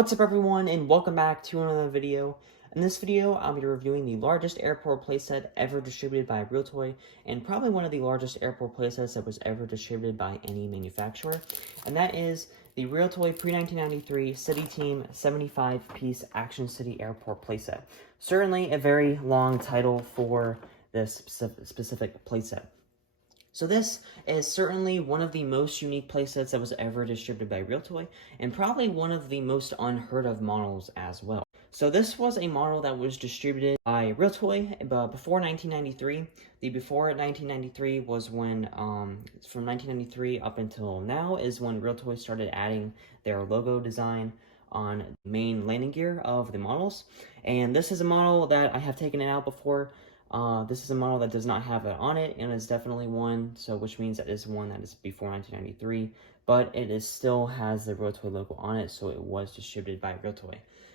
What's up everyone, and welcome back to another video. In this video, I'll be reviewing the largest airport playset ever distributed by Realtoy, and probably one of the largest airport playsets that was ever distributed by any manufacturer. And that is the Realtoy pre-1993 City Team 75-piece Action City Airport playset. Certainly a very long title for this specific playset. So this is certainly one of the most unique playsets that was ever distributed by Realtoy, and probably one of the most unheard of models as well. So this was a model that was distributed by Realtoy before 1993. The before 1993 was when, from 1993 up until now, is when Realtoy started adding their logo design on the main landing gear of the models. And this is a model that I have taken it out before. This is a model that does not have it on it, and is definitely one, so which means that is one that is before 1993, but it is still has the Realtoy logo on it, so it was distributed by Realtoy.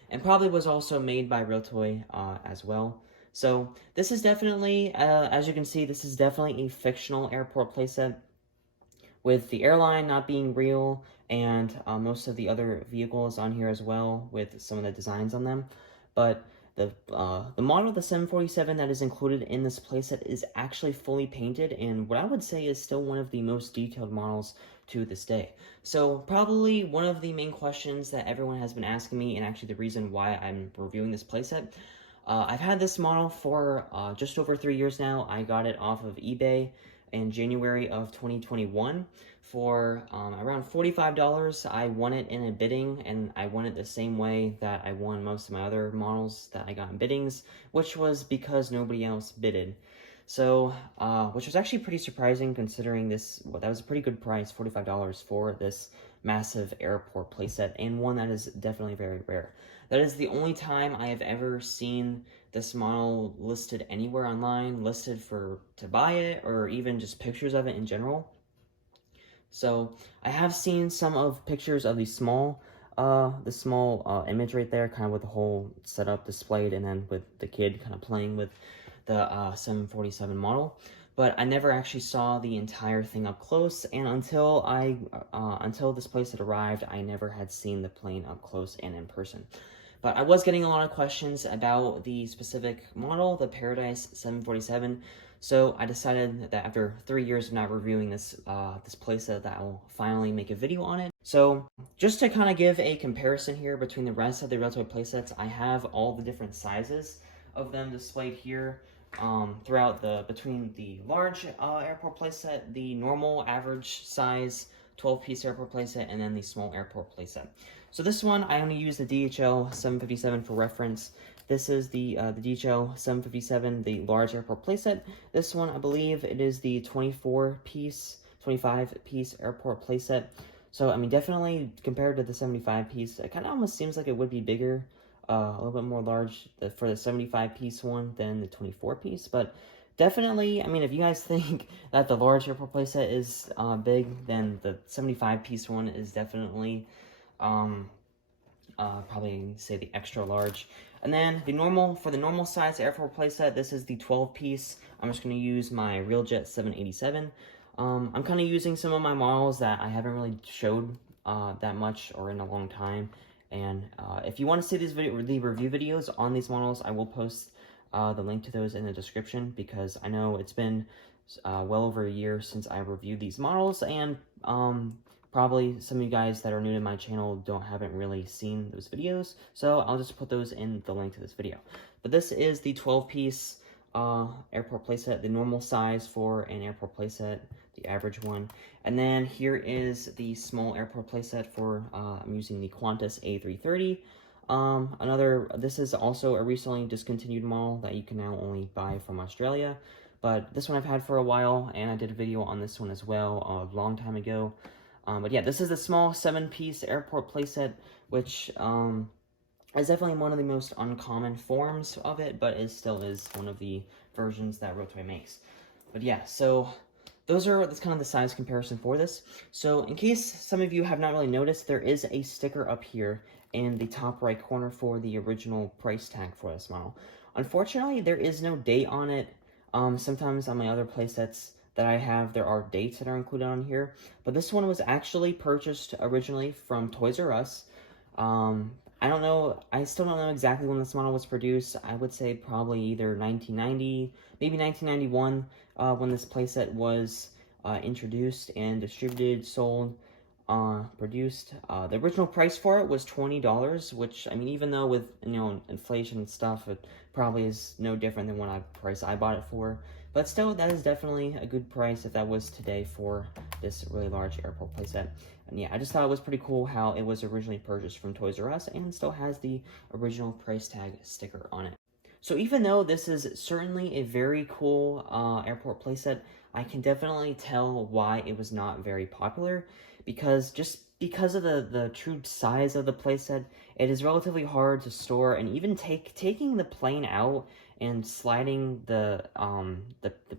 And probably was also made by Realtoy as well. So this is definitely, as you can see, this is definitely a fictional airport playset, with the airline not being real, and most of the other vehicles on here as well, with some of the designs on them. But the model, the 747 that is included in this playset, is actually fully painted, and what I would say is still one of the most detailed models to this day. So probably one of the main questions that everyone has been asking me, and actually the reason why I'm reviewing this playset, I've had this model for just over 3 years now. I got it off of eBay in January of 2021 for around $45. I won it in a bidding, and I won it the same way that I won most of my other models that I got in biddings, which was because nobody else bidded. So, which was actually pretty surprising considering that was a pretty good price, $45 for this massive airport playset, and one that is definitely very rare. That is the only time I have ever seen this model listed anywhere online, listed to buy it, or even just pictures of it in general. So I have seen some of pictures of the small image right there, kind of with the whole setup displayed, and then with the kid kind of playing with the 747 model. But I never actually saw the entire thing up close, and until this place had arrived, I never had seen the plane up close and in person. But I was getting a lot of questions about the specific model, the Paradise 747, so I decided that after 3 years of not reviewing this playset, that I will finally make a video on it. So just to kind of give a comparison here between the rest of the Realtoy playsets, I have all the different sizes of them displayed here. Between the large airport playset, the normal average size 12-piece airport playset, and then the small airport playset. So this one, I only use the DHL 757 for reference. This is the DHL 757, the large airport playset. This one, I believe it is the 25-piece airport playset. So, I mean, definitely compared to the 75-piece, it kind of almost seems like it would be bigger, a little bit more large for the 75-piece one than the 24-piece, but definitely, I mean, if you guys think that the large airport playset is big, then the 75-piece one is definitely probably say the extra large. And then for the normal size airport playset, this is the 12-piece. I'm just going to use my Realjet 787. I'm kind of using some of my models that I haven't really showed that much or in a long time. And if you want to see the review videos on these models, I will post the link to those in the description, because I know it's been well over a year since I reviewed these models, and probably some of you guys that are new to my channel haven't really seen those videos, so I'll just put those in the link to this video. But this is the 12-piece airport playset, the normal size for an airport playset, the average one. And then here is the small airport playset for, I'm using the Qantas A330. This is also a recently discontinued model that you can now only buy from Australia, but this one I've had for a while, and I did a video on this one as well a long time ago. But yeah, this is the small 7-piece airport playset, which is definitely one of the most uncommon forms of it, but it still is one of the versions that Realtoy makes. But yeah, so that's kind of the size comparison for this. So in case some of you have not really noticed, there is a sticker up here in the top right corner for the original price tag for this model. Unfortunately, there is no date on it. Sometimes on my other playsets that I have, there are dates that are included on here, but this one was actually purchased originally from Toys R Us. I don't know, I still don't know exactly when this model was produced. I would say probably either 1990, maybe 1991, when this playset was introduced and distributed, sold, produced. The original price for it was $20, which, I mean, even though with, inflation and stuff, it probably is no different than what price I bought it for. But still, that is definitely a good price if that was today for this really large airport playset. And yeah, I just thought it was pretty cool how it was originally purchased from Toys R Us and still has the original price tag sticker on it. So even though this is certainly a very cool airport playset, I can definitely tell why it was not very popular, because because of the true size of the playset, it is relatively hard to store, and even taking the plane out and sliding the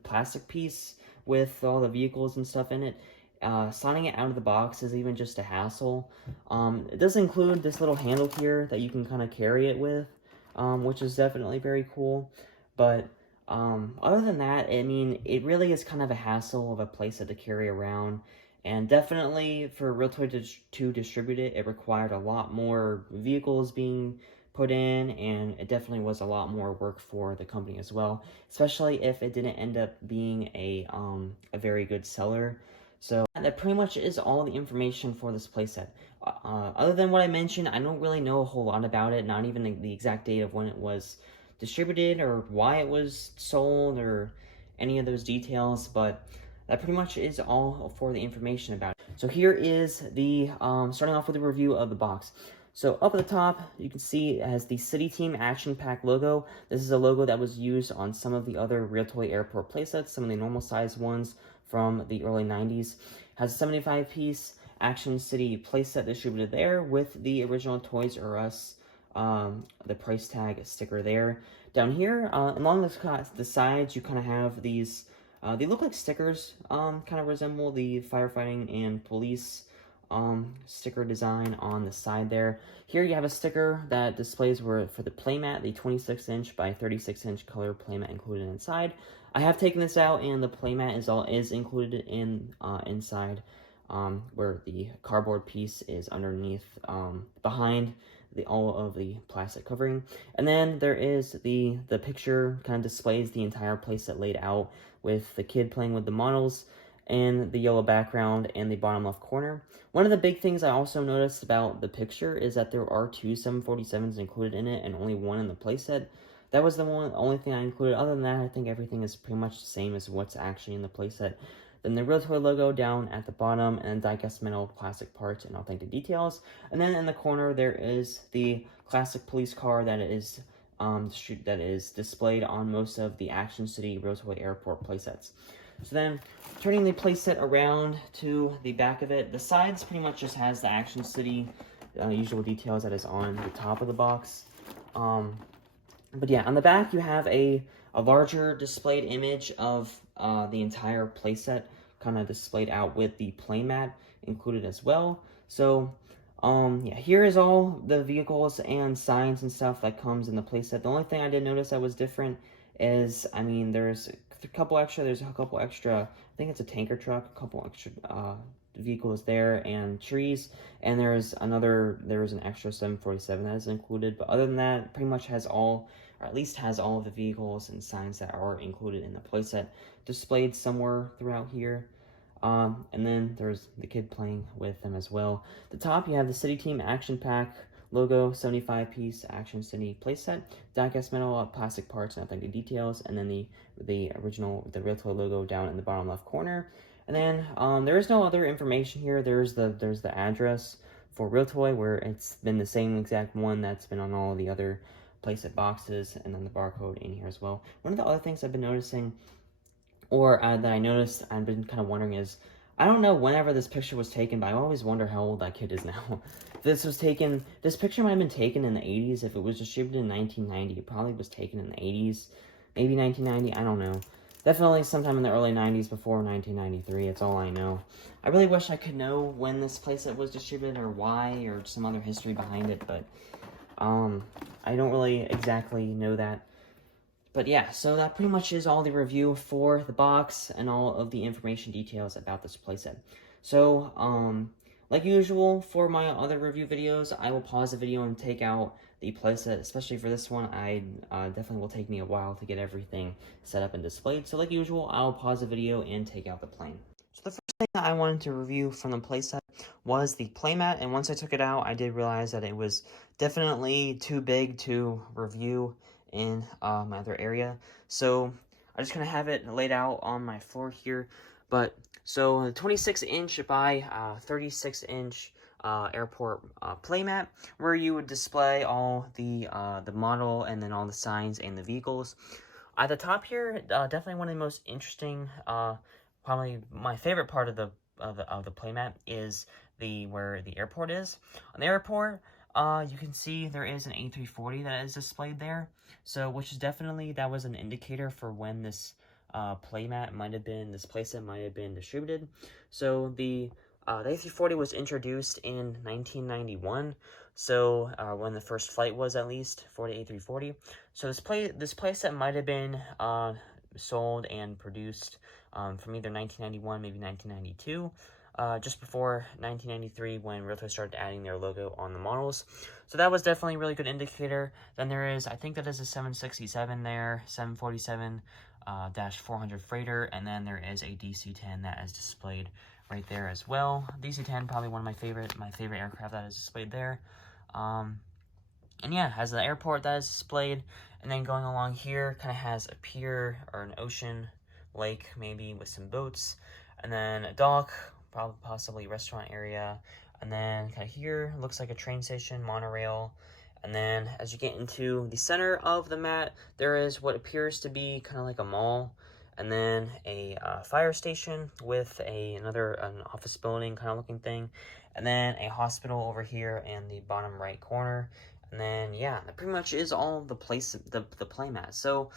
plastic piece with all the vehicles and stuff in it, sliding it out of the box is even just a hassle. It does include this little handle here that you can kind of carry it with, which is definitely very cool. But other than that, I mean, it really is kind of a hassle of a playset to carry around. And definitely for Realtoy to distribute it, it required a lot more vehicles being put in, and it definitely was a lot more work for the company as well, especially if it didn't end up being a very good seller. So that pretty much is all the information for this playset. Other than what I mentioned, I don't really know a whole lot about it, not even the exact date of when it was distributed or why it was sold or any of those details, but that pretty much is all for the information about it. So here is the, starting off with a review of the box. So up at the top, you can see it has the City Team Action Pack logo. This is a logo that was used on some of the other Realtoy airport playsets, some of the normal size ones from the early 90s. Has a 75-piece Action City playset distributed there with the original Toys R Us, the price tag sticker there. Down here, along the sides, you kind of have these, they look like stickers, kind of resemble the firefighting and police sticker design on the side there. Here you have a sticker that displays for the Playmat, the 26-inch by 36-inch color Playmat included inside. I have taken this out, and the Playmat is included in inside, where the cardboard piece is underneath, behind all of the plastic covering. And then there is the picture kind of displays the entire playset laid out with the kid playing with the models and the yellow background and the bottom left corner. One of the big things I also noticed about the picture is that there are 2 747s included in it and only 1 in the playset. That was the only thing I included. Other than that, I think everything is pretty much the same as what's actually in the playset. Then the Realtoy logo down at the bottom, and die-cast metal plastic parts and authentic details. And then in the corner, there is the classic police car that is displayed on most of the Action City Realtoy Airport playsets. So then, turning the playset around to the back of it, the sides pretty much just has the Action City usual details that is on the top of the box. But yeah, on the back you have a larger displayed image of the entire playset, kind of displayed out with the playmat included as well. So yeah, here is all the vehicles and signs and stuff that comes in the playset. The only thing I did notice that was different is, I mean, there's a couple extra, I think it's a tanker truck, a couple extra vehicles there, and trees, and there's an extra 747 that is included. But other than that, pretty much has all, or at least has all of the vehicles and signs that are included in the playset displayed somewhere throughout here. And then there's the kid playing with them as well. The top, you have the City Team Action Pack logo, 75-piece Action City playset, die-cast metal, plastic parts, and authentic details, and then the Realtoy logo down in the bottom left corner. And then there is no other information here. There's the address for Realtoy, where it's been the same exact one that's been on all of the other playset boxes, and then the barcode in here as well. One of the other things I've been noticing, or that I noticed, I've been kind of wondering is, I don't know whenever this picture was taken, but I always wonder how old that kid is now. This picture might have been taken in the 80s. If it was distributed in 1990, it probably was taken in the 80s. Maybe 1990, I don't know. Definitely sometime in the early 90s before 1993, it's all I know. I really wish I could know when this playset was distributed or why, or some other history behind it, but I don't really exactly know that. But yeah, so that pretty much is all the review for the box and all of the information details about this playset. So, Like usual, for my other review videos, I will pause the video and take out the playset. Especially for this one, I definitely will take me a while to get everything set up and displayed. So like usual, I'll pause the video and take out the plane. So the first thing that I wanted to review from the playset was the playmat, and once I took it out, I did realize that it was definitely too big to review in my other area. So I just kind of have it laid out on my floor here. But so the 26-inch by 36-inch airport playmat, where you would display all the model and then all the signs and the vehicles. At the top here, definitely one of the most interesting, probably my favorite part of the playmat is where the airport is. On the airport, you can see there is an A340 that is displayed there. So, which is definitely, that was an indicator for when this playset might have been distributed. So the A340 was introduced in 1991. So when the first flight was, at least for the A340. So this playset might have been sold and produced from either 1991, maybe 1992. Just before 1993, when Realtoy started adding their logo on the models. So that was definitely a really good indicator. Then there is, I think that is a 767 there, 747 -400 freighter, and then there is a DC-10 that is displayed right there as well. DC-10, probably one of my favorite aircraft that is displayed there. And yeah, has the airport that is displayed, and then going along here, kind of has a pier or an ocean lake, maybe with some boats, and then a dock, probably possibly restaurant area, and then kind of here looks like a train station, monorail. And then as you get into the center of the mat, there is what appears to be kind of like a mall, and then a fire station with an office building kind of looking thing, and then a hospital over here in the bottom right corner. And then yeah, that pretty much is all the playmat. So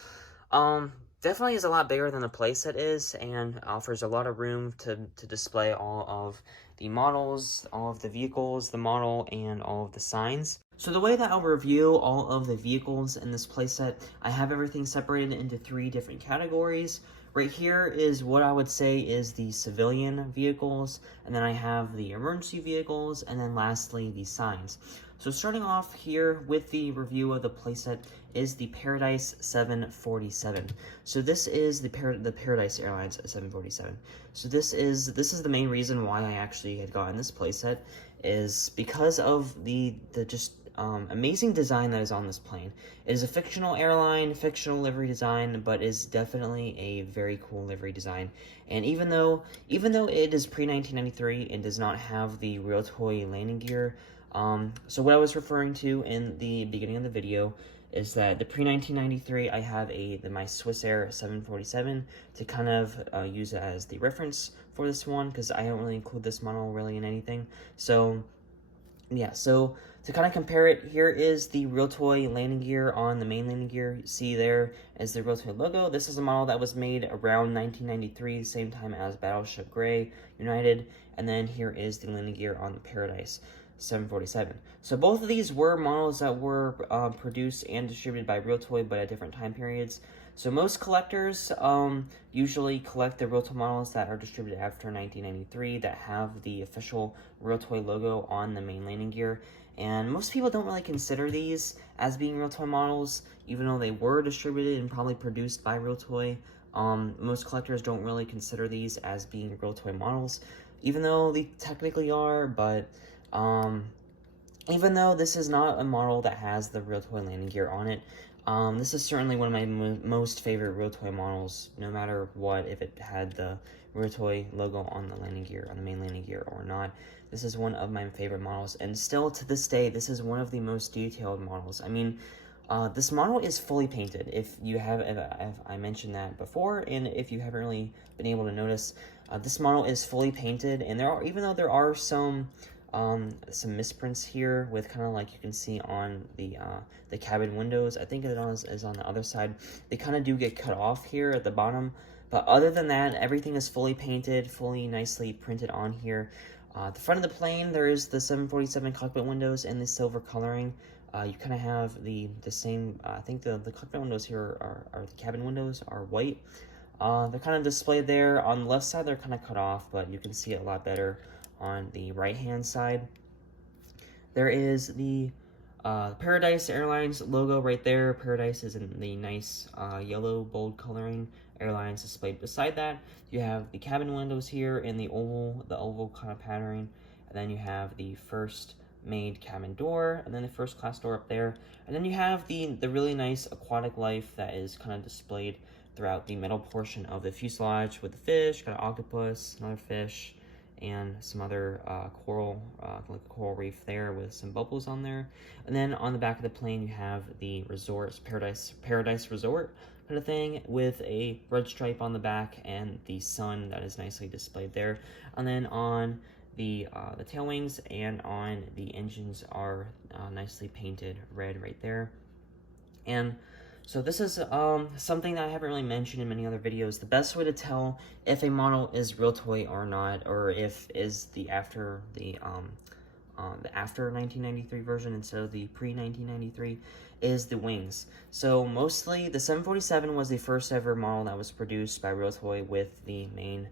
definitely is a lot bigger than the playset is, and offers a lot of room to display all of the models, all of the vehicles, the model, and all of the signs. So the way that I'll review all of the vehicles in this playset, I have everything separated into 3 different categories. Right here is what I would say is the civilian vehicles, and then I have the emergency vehicles, and then lastly the signs. So starting off here with the review of the playset is the Paradise 747. So this is the Paradise Airlines 747. So this is the main reason why I actually had gotten this playset, is because of the just amazing design that is on this plane. It is a fictional airline, fictional livery design, but is definitely a very cool livery design. And even though it is pre-1993 and does not have the Realtoy landing gear, so what I was referring to in the beginning of the video is that the pre-1993, I have my Swissair 747 to kind of use it as the reference for this one, because I don't really include this model really in anything. So yeah, so to kind of compare it, here is the Realtoy landing gear on the main landing gear. You see there is the Realtoy logo. This is a model that was made around 1993, same time as Battleship Gray United, and then here is the landing gear on the Paradise 747. So both of these were models that were produced and distributed by Realtoy, but at different time periods. So most collectors usually collect the Realtoy models that are distributed after 1993 that have the official Realtoy logo on the main landing gear. And most people don't really consider these as being Realtoy models, even though they were distributed and probably produced by Realtoy. Most collectors don't really consider these as being Realtoy models, even though they technically are. But even though this is not a model that has the Realtoy landing gear on it, this is certainly one of my most favorite Realtoy models, no matter what, if it had the Realtoy logo on the landing gear, on the main landing gear or not. This is one of my favorite models, and still to this day, this is one of the most detailed models. I mean, this model is fully painted. If I mentioned that before, and if you haven't really been able to notice, this model is fully painted, and even though there are some misprints here with kind of like you can see on the cabin windows, I think it is on the other side, they kind of do get cut off here at the bottom, but other than that, everything is fully painted, fully nicely printed on here. The front of the plane, there is the 747 cockpit windows and the silver coloring. You kind of have the same, I think the cockpit windows here are the cabin windows are white. They're kind of displayed there. On the left side, they're kind of cut off, but you can see it a lot better on the right-hand side, there is the Paradise Airlines logo right there. Paradise is in the nice yellow bold coloring. Airlines displayed beside that. You have the cabin windows here in the oval kind of patterning, and then you have the first made cabin door, and then the first class door up there, and then you have the really nice aquatic life that is kind of displayed throughout the middle portion of the fuselage with the fish, got an octopus, another fish, and some other coral, like a coral reef there with some bubbles on there. And then on the back of the plane, you have the resort, Paradise Resort kind of thing with a red stripe on the back and the sun that is nicely displayed there. And then on the tail wings and on the engines are nicely painted red right there. And so this is something that I haven't really mentioned in many other videos. The best way to tell if a model is Realtoy or not, or if is the after 1993 version instead of the pre-1993, is the wings. So mostly the 747 was the first ever model that was produced by Realtoy with the main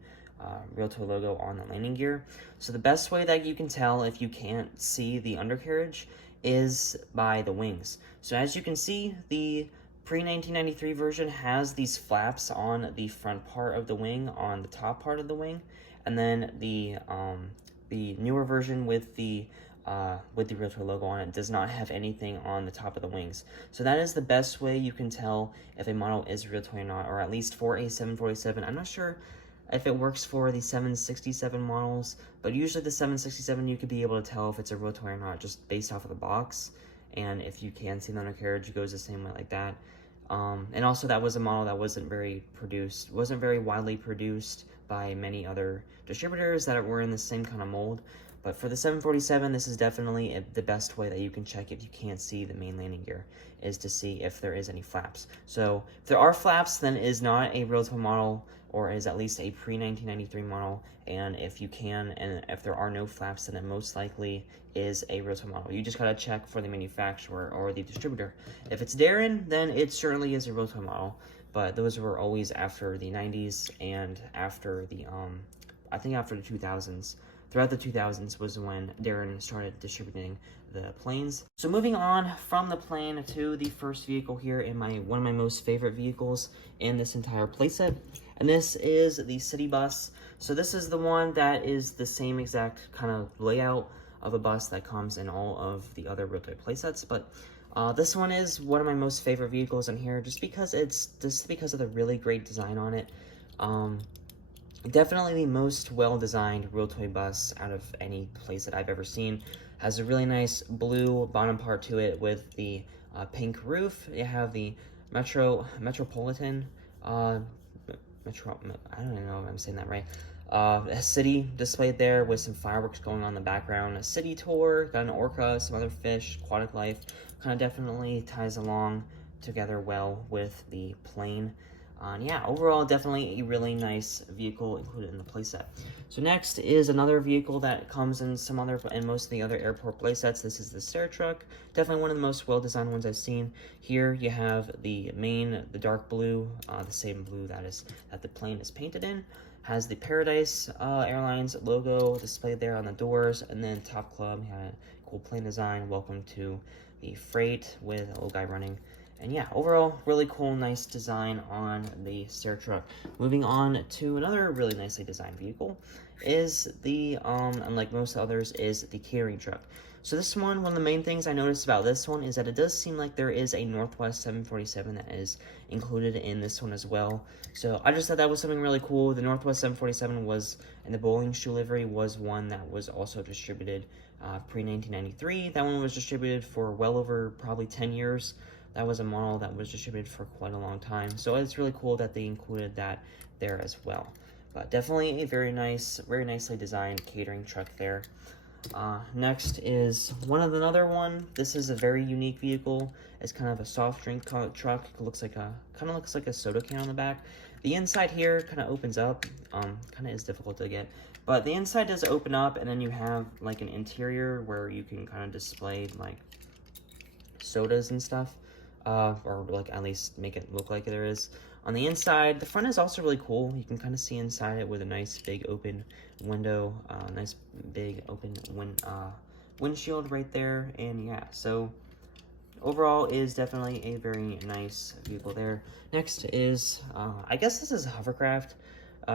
Realtoy logo on the landing gear. So the best way that you can tell if you can't see the undercarriage is by the wings. So as you can see, the pre-1993 version has these flaps on the front part of the wing, on the top part of the wing, and then the newer version with the Realtoy logo on it does not have anything on the top of the wings. So that is the best way you can tell if a model is Realtoy or not, or at least for a 747. I'm not sure if it works for the 767 models, but usually the 767 you could be able to tell if it's a Realtoy or not just based off of the box, and if you can see the undercarriage, it goes the same way like that. And also that was a model that wasn't very widely produced by many other distributors that were in the same kind of mold. But for the 747, this is definitely the best way that you can check if you can't see the main landing gear, is to see if there is any flaps. So if there are flaps, then it is not a Realtoy model, or is at least a pre-1993 model. And if there are no flaps, then it most likely is a Realtoy model. You just gotta check for the manufacturer or the distributor. If it's Darren, then it certainly is a Realtoy model. But those were always after the 90s and after the, I think after the 2000s. Throughout the 2000s was when Darren started distributing the planes. So moving on from the plane to the first vehicle here in one of my most favorite vehicles in this entire playset. And this is the city bus. So this is the one that is the same exact kind of layout of a bus that comes in all of the other Realtoy playsets. But this one is one of my most favorite vehicles in here just because of the really great design on it. Definitely the most well-designed Realtoy bus out of any place that I've ever seen. Has a really nice blue bottom part to it with the pink roof. You have the Metropolitan, I don't even know if I'm saying that right. A city displayed there with some fireworks going on in the background. A city tour, got an orca, some other fish, aquatic life. Kind of definitely ties along together well with the plane. And yeah, overall, definitely a really nice vehicle included in the playset. So next is another vehicle that comes in most of the other airport playsets. This is the stair truck. Definitely one of the most well-designed ones I've seen. Here you have the dark blue, the same blue that the plane is painted in. Has the Paradise Airlines logo displayed there on the doors, and then Top Club had a cool plane design. Welcome to the freight with a little guy running. And yeah, overall, really cool, nice design on the stair truck. Moving on to another really nicely designed vehicle is the, unlike most others, is the catering truck. So this one of the main things I noticed about this one is that it does seem like there is a Northwest 747 that is included in this one as well. So I just thought that was something really cool. The Northwest 747 was, and the bowling shoe livery was one that was also distributed pre-1993. That one was distributed for well over probably 10 years. That was a model that was distributed for quite a long time. So it's really cool that they included that there as well. But definitely a very nicely designed catering truck there. Next is another one. This is a very unique vehicle. It's kind of a soft drink truck. It looks like a soda can on the back. The inside here kind of opens up. Kind of is difficult to get. But the inside does open up, and then you have like an interior where you can kind of display like sodas and stuff. Or like at least make it look like there is. On the inside, the front is also really cool. You can kind of see inside it with a nice big open window, nice big open windshield right there. And yeah, so overall is definitely a very nice vehicle there. Next is, I guess this is a hovercraft,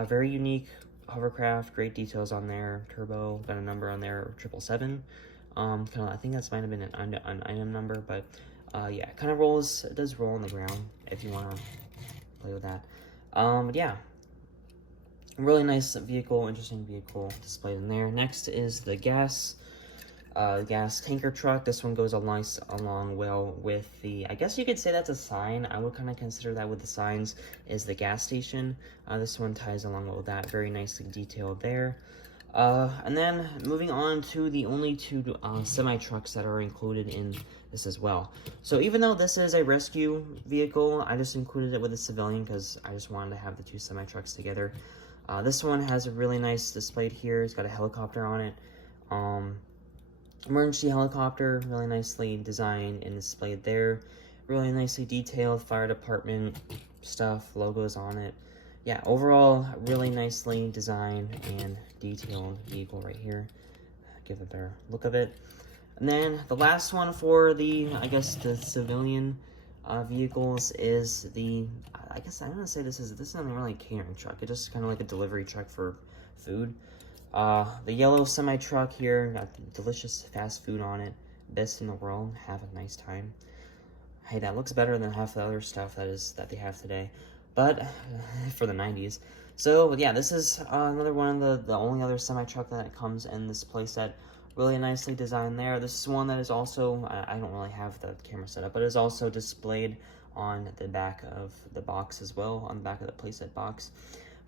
very unique hovercraft, great details on there, turbo, got a number on there, 777. I think that's might have been an item number, but yeah, it kind of rolls, it does roll on the ground if you want to play with that. But yeah, really nice vehicle, interesting vehicle displayed in there. Next is the gas tanker truck. This one goes along well with the, I guess you could say that's a sign. I would kind of consider that with the signs is the gas station. This one ties along well with that, very nicely detailed there. And then moving on to the only two semi-trucks that are included in this as well. So even though this is a rescue vehicle, I just included it with a civilian because I just wanted to have the two semi-trucks together. This one has a really nice displayed here. It's got a helicopter on it. Emergency helicopter, really nicely designed and displayed there. Really nicely detailed fire department stuff, logos on it. Yeah, overall, really nicely designed and detailed vehicle right here. Give a better look of it. And then the last one for the, I guess, the civilian vehicles is the, I guess I'm gonna say this is not really a catering truck. It's just kind of like a delivery truck for food. The yellow semi-truck here, got delicious fast food on it. Best in the world, have a nice time. Hey, that looks better than half the other stuff that they have today. But, for the 90s. So, yeah, this is another one of the only other semi-truck that comes in this playset. Really nicely designed there. This is one that is also, I don't really have the camera set up, but is also displayed on the back of the box as well, on the back of the playset box.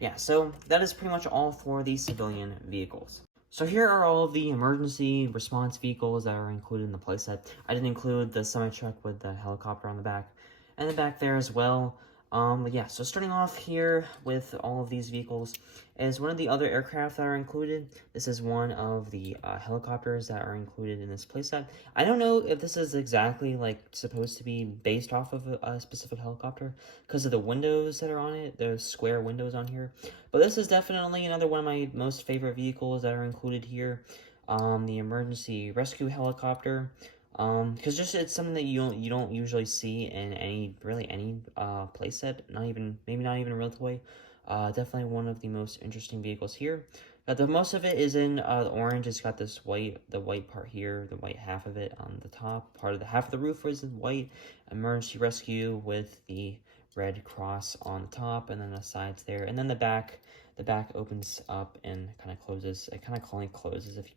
Yeah, so that is pretty much all for the civilian vehicles. So here are all of the emergency response vehicles that are included in the playset. I didn't include the semi-truck with the helicopter on the back, and the back there as well. But yeah, so starting off here with all of these vehicles is one of the other aircraft that are included. This is one of the helicopters that are included in this playset. I don't know if this is exactly like supposed to be based off of a specific helicopter because of the windows that are on it, the square windows on here. But this is definitely another one of my most favorite vehicles that are included here. The emergency rescue helicopter. Because just it's something that you don't usually see in any playset, maybe not even a Realtoy. Definitely one of the most interesting vehicles here. The most of it is in the orange. It's got this the white part here, the white half of it on the top. Part of the half of the roof is white. Emergency rescue with the red cross on the top, and then the sides there, and then the back. The back opens up and kind of closes. It kind of only closes if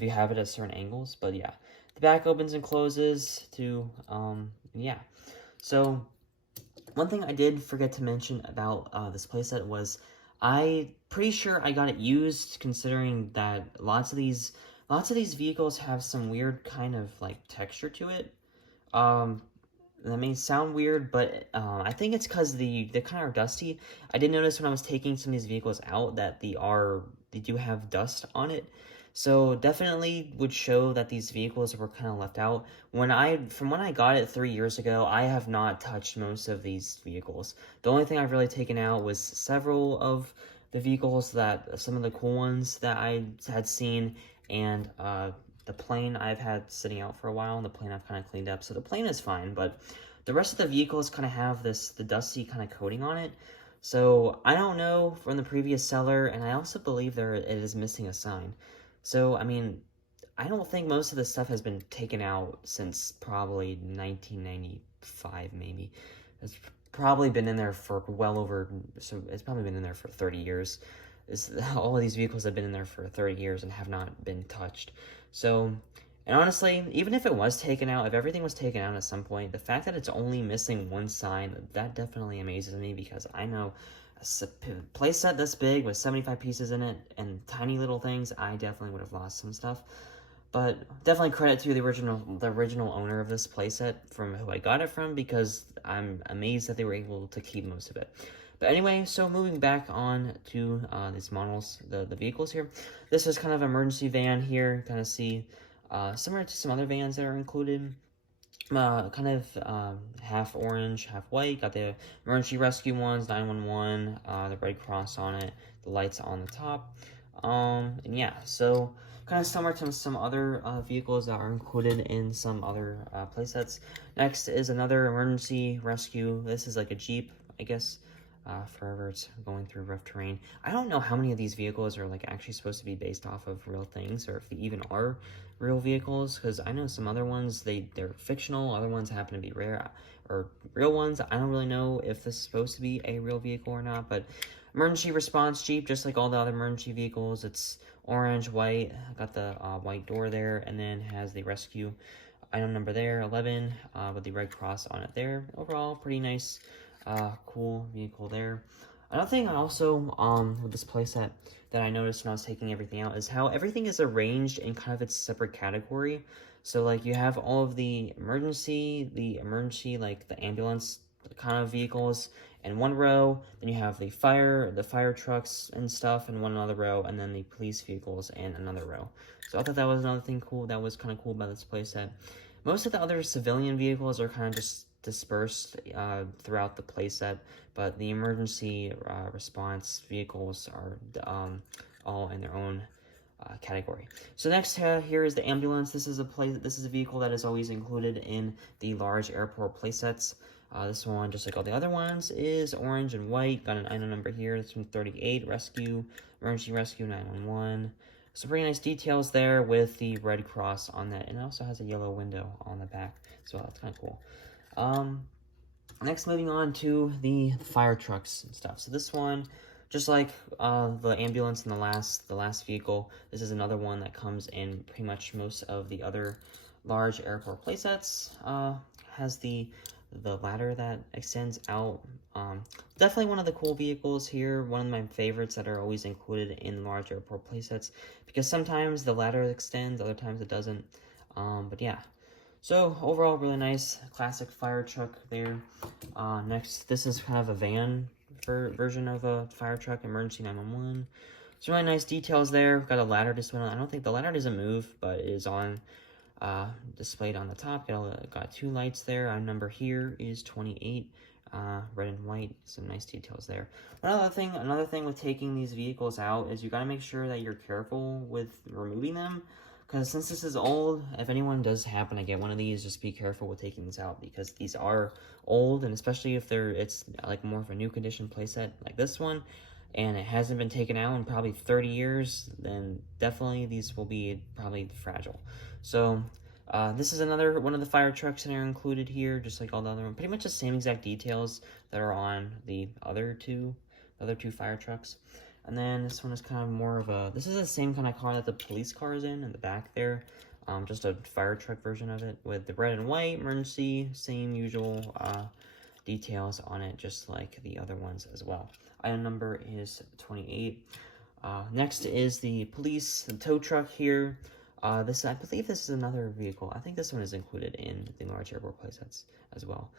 you have it at certain angles. But yeah, the back opens and closes to yeah. So one thing I did forget to mention about this playset was I pretty sure I got it used, considering that lots of these vehicles have some weird kind of like texture to it. That may sound weird, but I think it's because they kind of are dusty. I did notice when I was taking some of these vehicles out that they do have dust on it. So definitely would show that these vehicles were kind of left out. From when I got it 3 years ago, I have not touched most of these vehicles. The only thing I've really taken out was several of the vehicles some of the cool ones that I had seen, and the plane I've had sitting out for a while, and the plane I've kind of cleaned up. So the plane is fine, but the rest of the vehicles kind of have the dusty kind of coating on it. So I don't know from the previous seller, and I also believe it is missing a sign. So, I mean, I don't think most of this stuff has been taken out since probably 1995, maybe. It's probably been in there for it's probably been in there for 30 years. All of these vehicles have been in there for 30 years and have not been touched. So, and honestly, even if it was taken out, if everything was taken out at some point, the fact that it's only missing one sign, that definitely amazes me, because I know a playset this big with 75 pieces in it and tiny little things, I definitely would have lost some stuff. But definitely credit to the original owner of this playset from who I got it from, because I'm amazed that they were able to keep most of it. But anyway, so moving back on to these models, the vehicles here. This is kind of an emergency van here. Kind of see similar to some other vans that are included. kind of half orange, half white. Got the emergency rescue ones, 911, the Red Cross on it, the lights on the top. And yeah, so kind of similar to some other vehicles that are included in some other playsets. Next is another emergency rescue. This is like a Jeep, I guess. Forever it's going through rough terrain. I don't know how many of these vehicles are like actually supposed to be based off of real things, or if they even are real vehicles, because I know some other ones they're fictional, other ones happen to be rare or real ones. I don't really know if this is supposed to be a real vehicle or not, but emergency response Jeep, just like all the other emergency vehicles. It's orange, white, got the white door there, and then has the rescue item number there, 11, with the Red Cross on it there. Overall, pretty nice, cool vehicle there. Another thing I also, with this playset that I noticed when I was taking everything out is how everything is arranged in kind of its separate category. So, like, you have all of the emergency, like, the ambulance kind of vehicles in one row, then you have the fire trucks and stuff in one another row, and then the police vehicles in another row. So I thought that was another thing cool, that was kind of cool about this playset. Most of the other civilian vehicles are kind of just dispersed throughout the playset, but the emergency response vehicles are all in their own category. So next here is the ambulance. This is a vehicle that is always included in the large airport playsets. This one, just like all the other ones, is orange and white. Got an item number here. It's from 38, rescue, emergency rescue 911. Some pretty nice details there with the Red Cross on that. And it also has a yellow window on the back, so that's kind of cool. Next, moving on to the fire trucks and stuff. So this one, just like the ambulance and the last vehicle, this is another one that comes in pretty much most of the other large airport playsets. Has the ladder that extends out. Definitely one of the cool vehicles here. One of my favorites that are always included in large airport playsets, because sometimes the ladder extends, other times it doesn't. But yeah. So overall, really nice classic fire truck there. Next, this is kind of a van version of a fire truck, emergency 911. Some really nice details there. We've got a ladder displayed on. I don't think the ladder doesn't move, but it is on displayed on the top. Got two lights there. Our number here is 28, red and white. Some nice details there. Another thing with taking these vehicles out is you gotta make sure that you're careful with removing them, because since this is old, if anyone does happen to get one of these, just be careful with taking these out, because these are old, and especially if it's like more of a new condition playset like this one, and it hasn't been taken out in probably 30 years, then definitely these will be probably fragile. So this is another one of the fire trucks that are included here, just like all the other ones. Pretty much the same exact details that are on the other two fire trucks. And then this one is kind of more of a, this is the same kind of car that the police car is in the back there. Just a fire truck version of it with the red and white emergency, same usual details on it, just like the other ones as well. Item number is 28. Next is the tow truck here. I believe this is another vehicle. I think this one is included in the large airport playsets as well.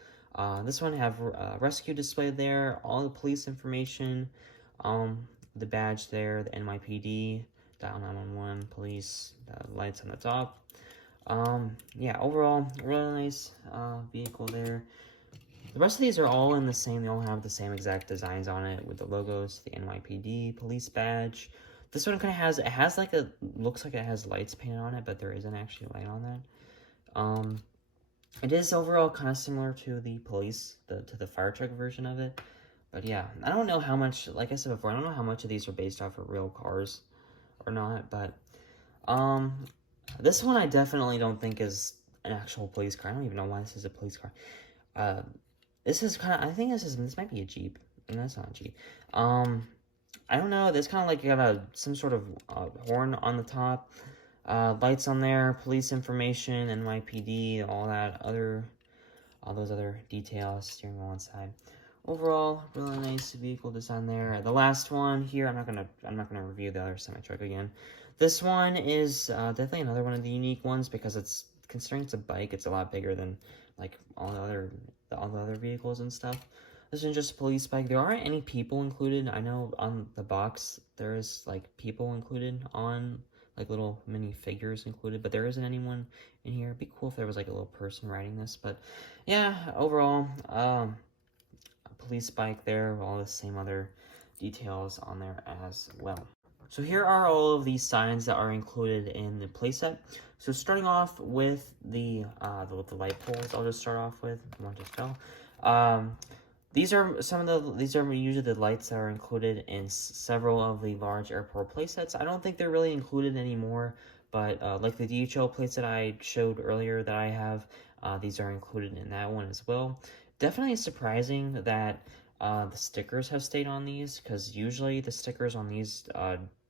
This one have rescue displayed there, all the police information, the badge there, the NYPD, dial 911, police, lights on the top. Yeah, overall, really nice vehicle there. The rest of these are all in the same, they all have the same exact designs on it with the logos, the NYPD, police badge. This one kind of has, looks like it has lights painted on it, but there isn't actually a light on that. It is overall kind of similar to the police, to the fire truck version of it. But yeah, I don't know how much, like I said before, I don't know how much of these are based off of real cars or not, but this one I definitely don't think is an actual police car. I don't even know why this is a police car. This is kind of, I think this might be a Jeep. No, that's not a Jeep. I don't know, there's kind of like got some sort of horn on the top, lights on there, police information, NYPD, all those other details, steering wheel inside. Overall, really nice vehicle design there. The last one here, I'm not gonna review the other semi-truck again. This one is definitely another one of the unique ones, because it's, considering it's a bike, it's a lot bigger than like all the other vehicles and stuff. This is just a police bike. There aren't any people included. I know on the box there is like people included on like little mini figures included, but there isn't anyone in here. It'd be cool if there was like a little person riding this, but yeah, overall, a police bike there, all the same other details on there as well. So here are all of these signs that are included in the playset. So starting off with the light poles, I'll just start off with, I won't just tell. These are usually the lights that are included in several of the large airport playsets. I don't think they're really included anymore, but like the DHL playset I showed earlier that I have, these are included in that one as well. Definitely surprising that the stickers have stayed on these, because usually the stickers on these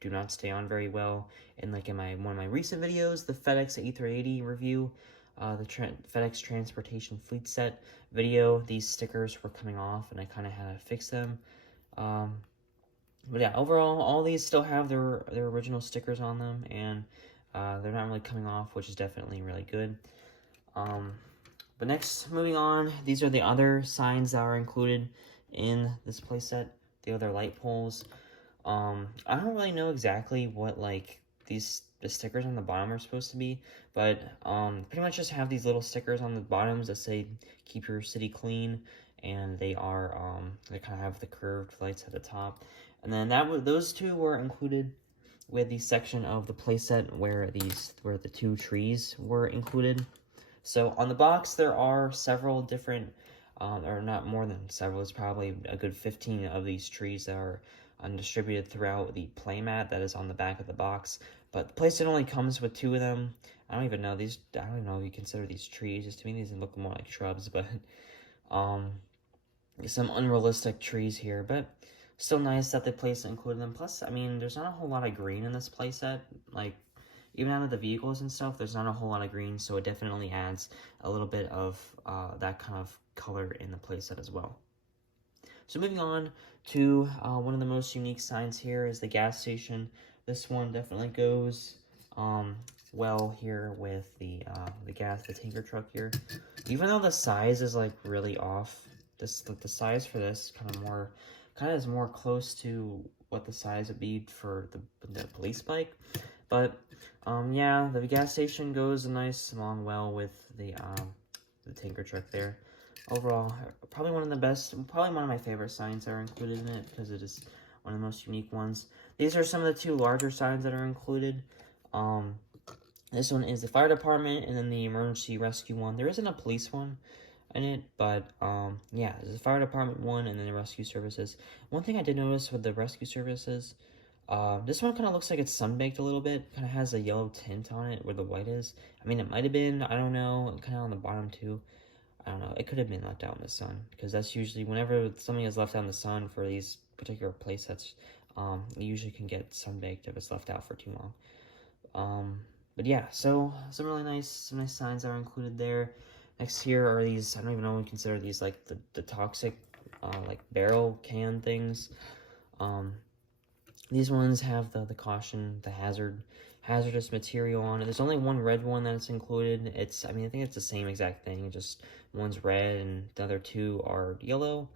do not stay on very well. And like in one of my recent videos, the FedEx A380 review, the FedEx Transportation Fleet Set video, these stickers were coming off and I kind of had to fix them. But yeah, overall, all these still have their original stickers on them, and they're not really coming off, which is definitely really good. But next, moving on, these are the other signs that are included in this playset, the other light poles. I don't really know exactly what like the stickers on the bottom are supposed to be, but pretty much just have these little stickers on the bottoms that say keep your city clean, and they are they kind of have the curved lights at the top. And then those two were included with the section of the playset where the two trees were included. So on the box there are several different or not more than several, it's probably a good 15 of these trees that are distributed throughout the playmat that is on the back of the box. But the playset only comes with 2 of them. I don't even know if you consider these trees. Just to me, these look more like shrubs, but some unrealistic trees here, but still nice that the playset included them. Plus, I mean, there's not a whole lot of green in this playset. Like, even out of the vehicles and stuff, there's not a whole lot of green, so it definitely adds a little bit of that kind of color in the playset as well. So moving on to one of the most unique signs here is the gas station. This one definitely goes well here with the tanker truck here. Even though the size is like really off, the size for this kind of is more close to what the size would be for the police bike. But yeah, the gas station goes along well with the tanker truck there. Overall, probably one of my favorite signs that are included in it, because it is one of the most unique ones. These are some of the 2 larger signs that are included. This one is the fire department, and then the emergency rescue one. There isn't a police one in it, but yeah, there's the fire department one, and then the rescue services. One thing I did notice with the rescue services, this one kind of looks like it's sun-baked a little bit. Kind of has a yellow tint on it where the white is. I mean, it might have been, I don't know, kind of on the bottom too. I don't know, it could have been left out in the sun, because that's usually, whenever something is left out in the sun for these particular playsets, it usually can get sun-baked if it's left out for too long. But yeah, so some nice signs are included there. Next here are these, I don't even know if we consider these like the toxic, like barrel can things. These ones have the caution, the hazardous material on it. There's only one red one that's included. I think it's the same exact thing, just one's red and the other 2 are yellow.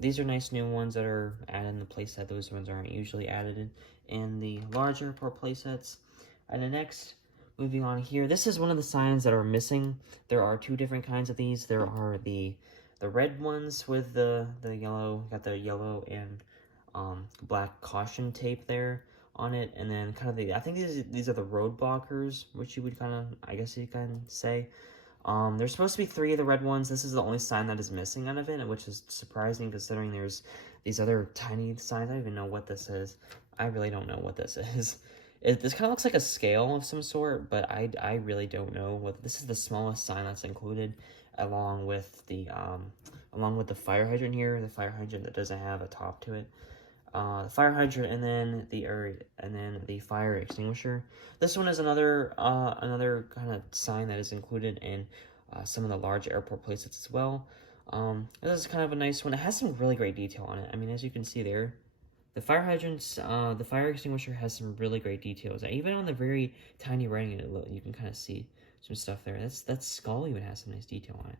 These are nice new ones that are added in the playset. Those ones aren't usually added in the larger airport playsets. And then next, moving on here, this is one of the signs that are missing. There are 2 different kinds of these. There are the red ones with the yellow, got the yellow and black caution tape there on it, and then kind of I think these are the road blockers, which you would I guess you can say. There's supposed to be 3 of the red ones. This is the only sign that is missing out of it, which is surprising considering there's these other tiny signs. I don't even know what this is. I really don't know what this is. This kind of looks like a scale of some sort, but I really don't know what this is. The smallest sign that's included, along with the fire hydrant here, the fire hydrant that doesn't have a top to it. The fire hydrant, and then the fire extinguisher. This one is another kind of sign that is included in some of the large airport places as well. This is kind of a nice one. It has some really great detail on it. I mean, as you can see there, the fire hydrants, the fire extinguisher has some really great details. Even on the very tiny writing, you can kind of see some stuff there. That skull even has some nice detail on it.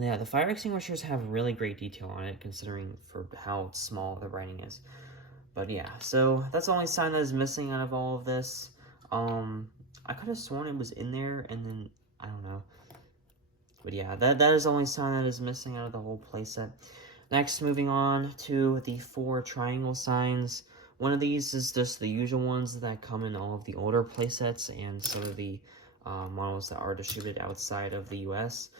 Yeah, the fire extinguishers have really great detail on it, considering for how small the writing is. But yeah, so that's the only sign that is missing out of all of this. I could have sworn it was in there, and then, I don't know. But yeah, that is the only sign that is missing out of the whole playset. Next, moving on to the 4 triangle signs. One of these is just the usual ones that come in all of the older playsets and some of the models that are distributed outside of the US.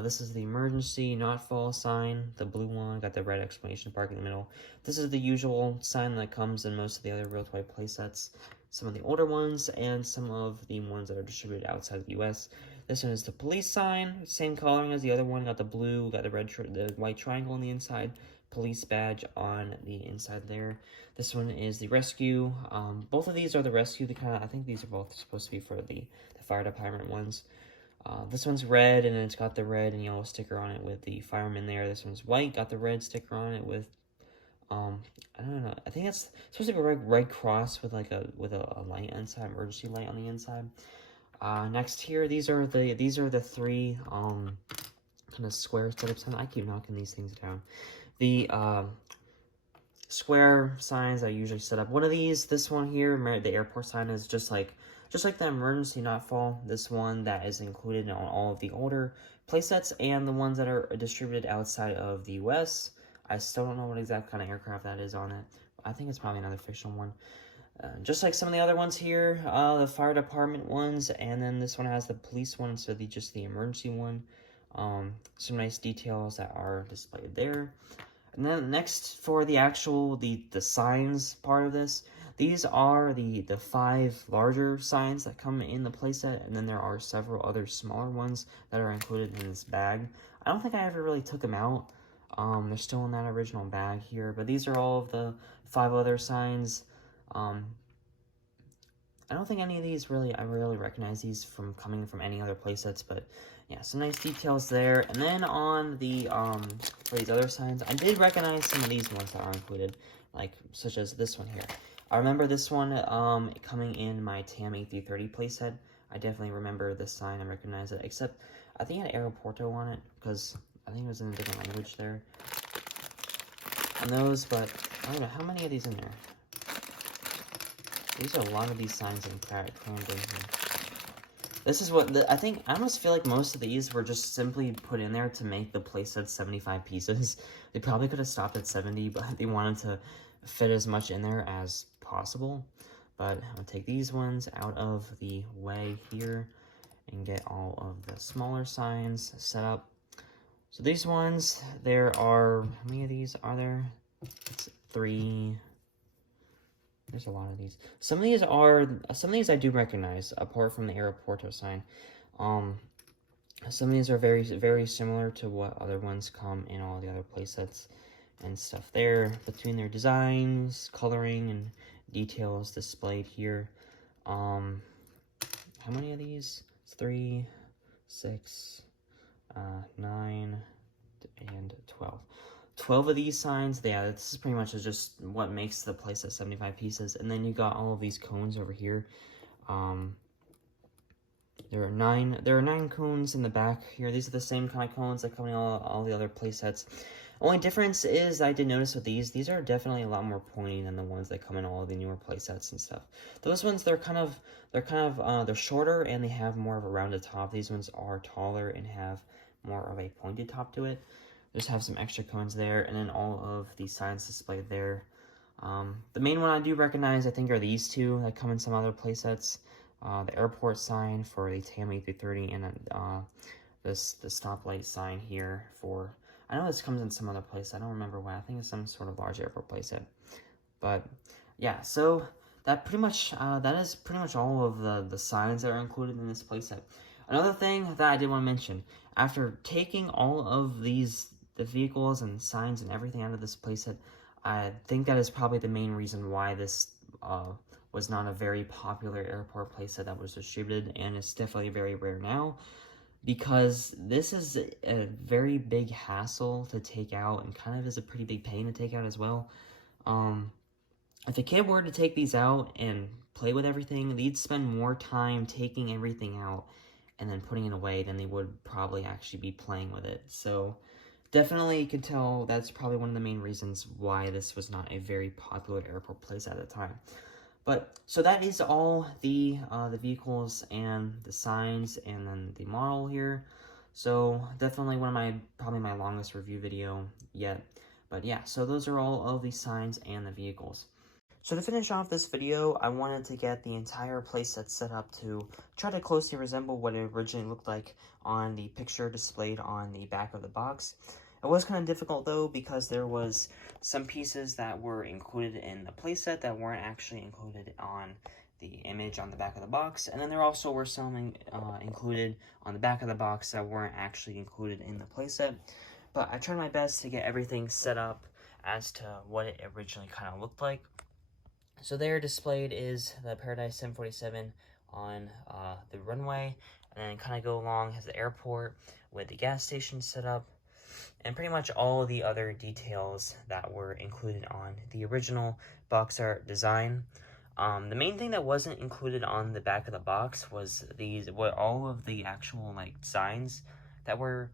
This is the emergency not fall sign, the blue one, got the red exclamation mark in the middle. This is the usual sign that comes in most of the other Realtoy playsets. Some of the older ones and some of the ones that are distributed outside of the US. This one is the police sign, same coloring as the other one, got the blue, got the red, the white triangle on the inside, police badge on the inside there. This one is the rescue. Both of these are the rescue. I think these are both supposed to be for the fire department ones. This one's red, and it's got the red and yellow sticker on it with the fireman there. This one's white, got the red sticker on it with, I don't know. I think it's supposed to be a red cross with like a light inside, emergency light on the inside. Next here, these are the 3 kind of square setup signs. I keep knocking these things down. The square signs I usually set up. One of these, this one here, the airport sign, is just like the emergency not fall. This one that is included on all of the older playsets and the ones that are distributed outside of the US. I still don't know what exact kind of aircraft that is on it. I think it's probably another fictional one. Just like some of the other ones here, the fire department ones, and then this one has the police one, so just the emergency one. Some nice details that are displayed there. And then next, for the actual, the signs part of this, these are the 5 larger signs that come in the playset, and then there are several other smaller ones that are included in this bag. I don't think I ever really took them out. They're still in that original bag here, but these are all of the 5 other signs. I don't think any of these I really recognize these from coming from any other playsets, but yeah, some nice details there. And then on the, for these other signs, I did recognize some of these ones that are included, like, such as this one here. I remember this one, coming in my TAM 8330 playset. I definitely remember this sign and recognize it, except I think it had Aeroporto on it, because I think it was in a different language there. On those, but I don't know, how many of these in there? These are a lot of these signs in crammed in here. This is what, I almost feel like most of these were just simply put in there to make the playset 75 pieces. They probably could have stopped at 70, but they wanted to fit as much in there as possible. But I'll take these ones out of the way here and get all of the smaller signs set up. So these ones, there are, how many of these are there? It's 3. There's a lot of these. Some of these I do recognize, apart from the Aeroporto sign. Some of these are very, very similar to what other ones come in all the other playsets and stuff there. Between their designs, coloring, and details displayed here. How many of these? It's 3, 6, 9, and 12. 12 of these signs, yeah, this is pretty much just what makes the playset 75 pieces. And then you got all of these cones over here. There are 9 cones in the back here. These are the same kind of cones that come in all the other playsets. Only difference is I did notice with these are definitely a lot more pointy than the ones that come in all of the newer playsets and stuff. Those ones, they're shorter and they have more of a rounded top. These ones are taller and have more of a pointed top to it. Just have some extra cones there, and then all of the signs displayed there. The main one I do recognize, I think, are these 2 that come in some other playsets. The airport sign for the TAM 8330, and then the stoplight sign here for, I know this comes in some other place, I don't remember what, I think it's some sort of large airport playset. But yeah, so that is pretty much all of the signs that are included in this playset. Another thing that I did want to mention, after taking all of the vehicles and signs and everything out of this playset, I think that is probably the main reason why this was not a very popular airport playset that was distributed, and it's definitely very rare now, because this is a very big hassle to take out, and kind of is a pretty big pain to take out as well. If a kid were to take these out and play with everything, they'd spend more time taking everything out and then putting it away than they would probably actually be playing with it. So definitely you can tell that's probably one of the main reasons why this was not a very popular airport playset at the time. But, so that is all the vehicles and the signs and then the model here. So, definitely one of probably my longest review video yet. But yeah, so those are all of the signs and the vehicles. So to finish off this video, I wanted to get the entire playset set up to try to closely resemble what it originally looked like on the picture displayed on the back of the box. It was kind of difficult though because there was some pieces that were included in the playset that weren't actually included on the image on the back of the box, and then there also were some included on the back of the box that weren't actually included in the playset. But I tried my best to get everything set up as to what it originally kind of looked like. So there displayed is the Paradise 747 on the runway, and then kind of go along has the airport with the gas station set up, and pretty much all the other details that were included on the original box art design. The main thing that wasn't included on the back of the box was all of the actual like signs that were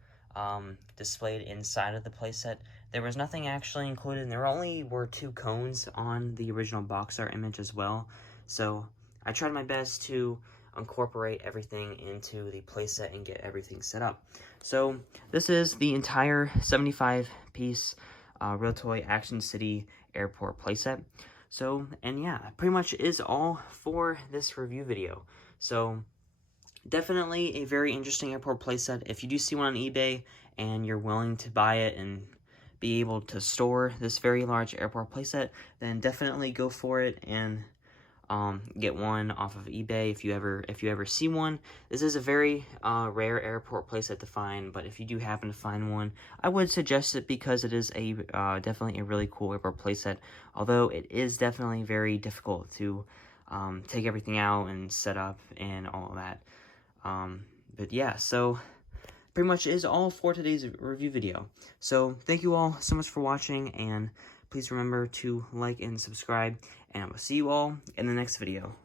displayed inside of the playset. There was nothing actually included, and there only were 2 cones on the original box art image as well. So I tried my best to incorporate everything into the playset and get everything set up. So this is the entire 75-piece Realtoy Action City Airport playset. So, and yeah, pretty much is all for this review video. So definitely a very interesting airport playset. If you do see one on eBay and you're willing to buy it and be able to store this very large airport playset, then definitely go for it and get one off of eBay if you ever see one. This is a very rare airport playset to find, but if you do happen to find one, I would suggest it because it is a definitely a really cool airport playset. Although it is definitely very difficult to take everything out and set up and all of that. But yeah, so pretty much is all for today's review video. So thank you all so much for watching, and please remember to like and subscribe, and I will see you all in the next video.